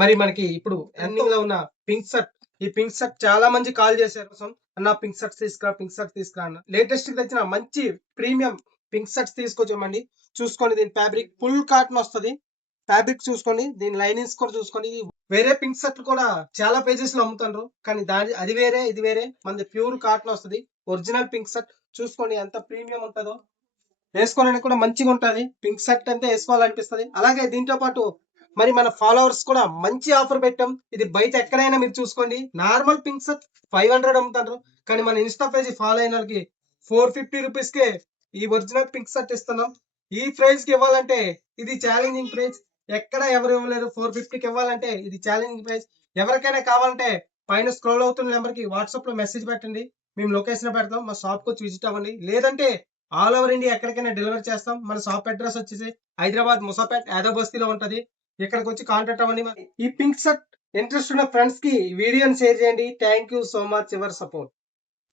మరి మనకి ఇప్పుడు ఎండింగ్ లో ఉన్న పింక్ షర్ట్, ఈ పింక్ షర్ట్ చాలా మంది కాల్ చేశారు కోసం, అన్న పింక్ షర్ట్స్ తీసుకురా, పింక్ షర్ట్ తీసుకురా అన్న. లేటెస్ట్ కి తెచ్చిన మంచి ప్రీమియం పింక్ షర్ట్స్ తీసుకొచ్చామండి. చూసుకోండి, దీని ఫ్యాబ్రిక్ ఫుల్ కాటన్ వస్తుంది. ఫ్యాబ్రిక్ చూసుకోండి, దీని లైనింగ్స్ కూడా చూసుకోండి. వేరే పింక్ షర్ట్ కూడా చాలా పేజెస్ లో అమ్ముతుండ్రు, కానీ దాని అది వేరే ఇది వేరే. మనది ప్యూర్ కాటన్ వస్తుంది. ఒరిజినల్ పింక్ షర్ట్ చూసుకోండి ఎంత ప్రీమియం ఉంటుందో. వేసుకోవడానికి కూడా మంచిగా ఉంటది. పింక్ షర్ట్ అంటే వేసుకోవాలనిపిస్తుంది. అలాగే దీంతో పాటు మరి మన ఫాలోవర్స్ కూడా మంచి ఆఫర్ పెట్టాం. ఇది బయట ఎక్కడైనా మీరు చూసుకోండి, నార్మల్ పింక్ షర్ట్ 500 అమ్ముతారు, కానీ మన ఇన్స్టా పేజ్ ఫాలో అయిన వాళ్ళకి 450 రూపీస్ కే ఈ ఒరిజినల్ పింక్ షర్ట్ ఇస్తున్నాం. ఈ ప్రైస్ కి ఇవ్వాలంటే ఇది ఛాలెంజింగ్ ప్రైస్. ఎక్కడ ఎవరు ఇవ్వలేరు. 450కి ఇవ్వాలంటే ఇది ఛాలెంజింగ్ ప్రైస్. ఎవరికైనా కావాలంటే పైన స్క్రోల్ అవుతున్న నెంబర్ కి వాట్సాప్ లో మెసేజ్ పెట్టండి, మేము లొకేషన్ పెడతాం. మా షాప్ కి వచ్చి విజిట్ అవ్వండి. లేదంటే ఆల్ ఓవర్ ఇండియా ఎక్కడికైనా డెలివరీ చేస్తాం. మన షాప్ అడ్రస్ వచ్చేసి హైదరాబాద్ ముసాపేట్ యాదవ్ బస్తీలో ఉంటది. ఇక్కడికి వచ్చి కాంటాక్ట్ అవ్వండి. ఈ పింక్ షర్ట్ ఇంట్రెస్ట్ ఉన్న ఫ్రెండ్స్ కి వీడియోని షేర్ చేయండి. Thank you so much your support.